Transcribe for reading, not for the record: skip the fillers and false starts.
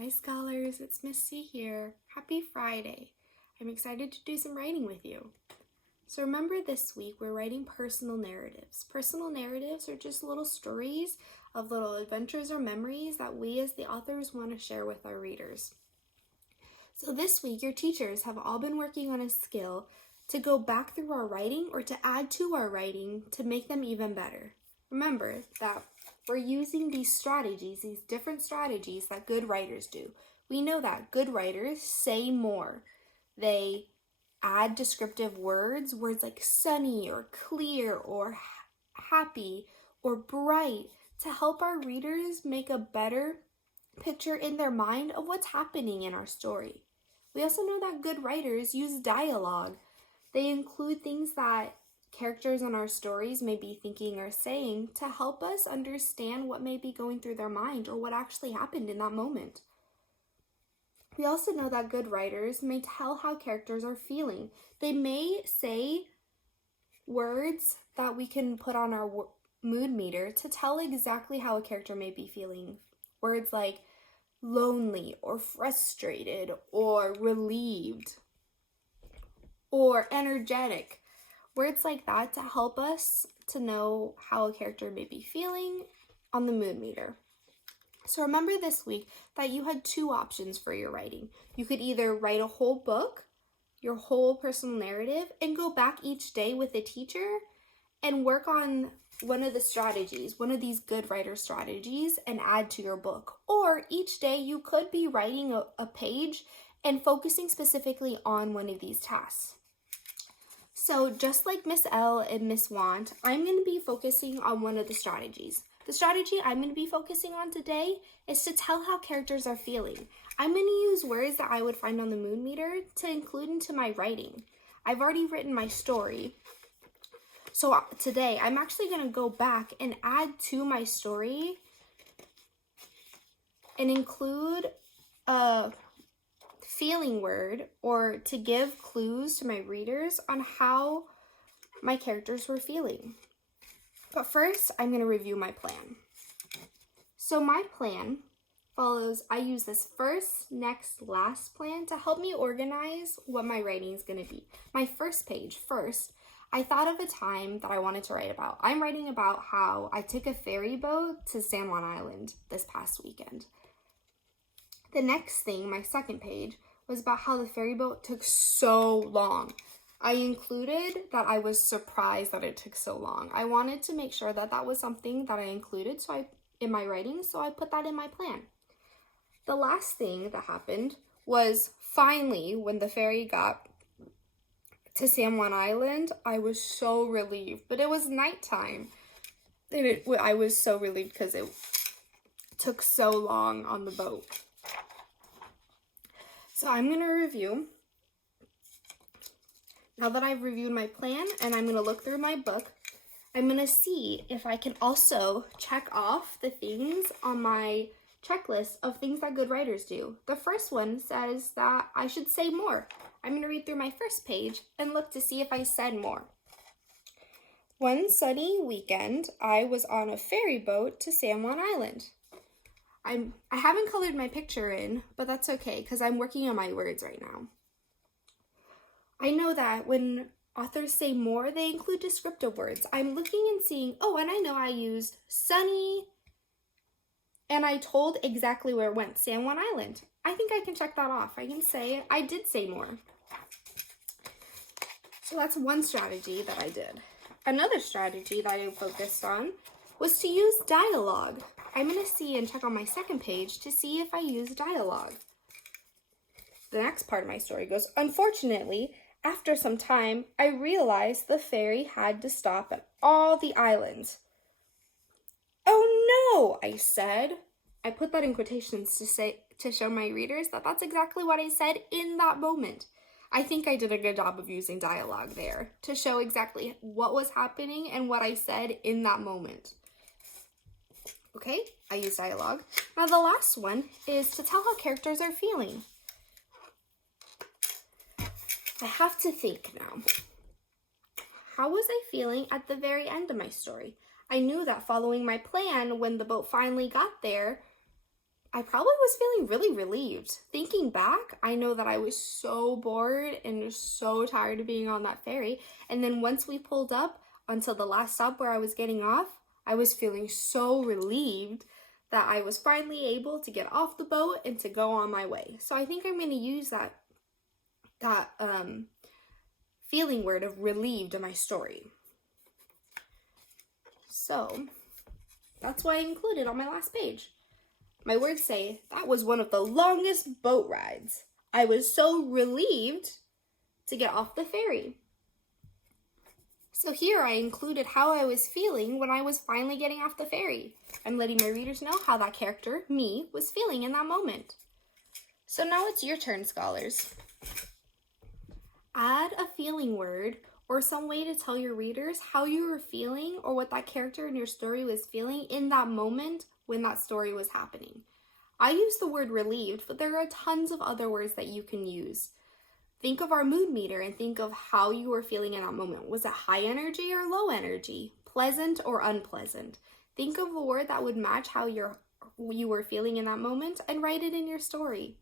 Hi scholars, it's Miss C here. Happy Friday. I'm excited to do some writing with you. So remember this week we're writing personal narratives. Personal narratives are just little stories of little adventures or memories that we as the authors want to share with our readers. So this week your teachers have all been working on a skill to go back through our writing or to add to our writing to make them even better. Remember that we're using these strategies, these different strategies that good writers do. We know that good writers say more. They add descriptive words like sunny or clear or happy or bright to help our readers make a better picture in their mind of what's happening in our story. We also know that good writers use dialogue. They include things that characters in our stories may be thinking or saying to help us understand what may be going through their mind or what actually happened in that moment. We also know that good writers may tell how characters are feeling. They may say words that we can put on our mood meter to tell exactly how a character may be feeling. Words like lonely or frustrated or relieved or energetic. Words like that to help us to know how a character may be feeling on the mood meter. So remember this week that you had two options for your writing. You could either write a whole book, your whole personal narrative, and go back each day with a teacher and work on one of the strategies, one of these good writer strategies, and add to your book. Or each day you could be writing a page and focusing specifically on one of these tasks. So just like Miss L and Miss Want, I'm going to be focusing on one of the strategies. The strategy I'm going to be focusing on today is to tell how characters are feeling. I'm going to use words that I would find on the mood meter to include into my writing. I've already written my story. So today I'm actually going to go back and add to my story and include a feeling word or to give clues to my readers on how my characters were feeling. But first, I'm going to review my plan. So my plan follows, I use this first, next, last plan to help me organize what my writing is going to be. My first page, first, I thought of a time that I wanted to write about. I'm writing about how I took a ferry boat to San Juan Island this past weekend. The next thing, my second page, was about how the ferry boat took so long. I included that I was surprised that it took so long. I wanted to make sure that that was something that I included in my writing, so I put that in my plan. The last thing that happened was finally when the ferry got to San Juan Island, I was so relieved, but it was nighttime. I was so relieved because it took so long on the boat. So I'm going to review. Now that I've reviewed my plan and I'm going to look through my book, I'm going to see if I can also check off the things on my checklist of things that good writers do. The first one says that I should say more. I'm going to read through my first page and look to see if I said more. One sunny weekend, I was on a ferry boat to San Juan Island. I haven't colored my picture in, but that's okay because I'm working on my words right now. I know that when authors say more, they include descriptive words. I'm looking and seeing, and I know I used sunny, and I told exactly where it went, San Juan Island. I think I can check that off. I can say I did say more. So that's one strategy that I did. Another strategy that I focused on was to use dialogue. I'm going to see and check on my second page to see if I use dialogue. The next part of my story goes, unfortunately, after some time, I realized the ferry had to stop at all the islands. Oh no, I said. I put that in quotations to show my readers that that's exactly what I said in that moment. I think I did a good job of using dialogue there to show exactly what was happening and what I said in that moment. Okay, I used dialogue. Now the last one is to tell how characters are feeling. I have to think now. How was I feeling at the very end of my story? I knew that following my plan, when the boat finally got there, I probably was feeling really relieved. Thinking back, I know that I was so bored and just so tired of being on that ferry. And then once we pulled up until the last stop where I was getting off, I was feeling so relieved that I was finally able to get off the boat and to go on my way. So I think I'm going to use that feeling word of relieved in my story. So that's why I included on my last page. My words say, that was one of the longest boat rides. I was so relieved to get off the ferry. So here I included how I was feeling when I was finally getting off the ferry. I'm letting my readers know how that character, me, was feeling in that moment. So now it's your turn, scholars. Add a feeling word or some way to tell your readers how you were feeling or what that character in your story was feeling in that moment when that story was happening. I use the word relieved, but there are tons of other words that you can use. Think of our mood meter and think of how you were feeling in that moment. Was it high energy or low energy? Pleasant or unpleasant? Think of a word that would match how you were feeling in that moment and write it in your story.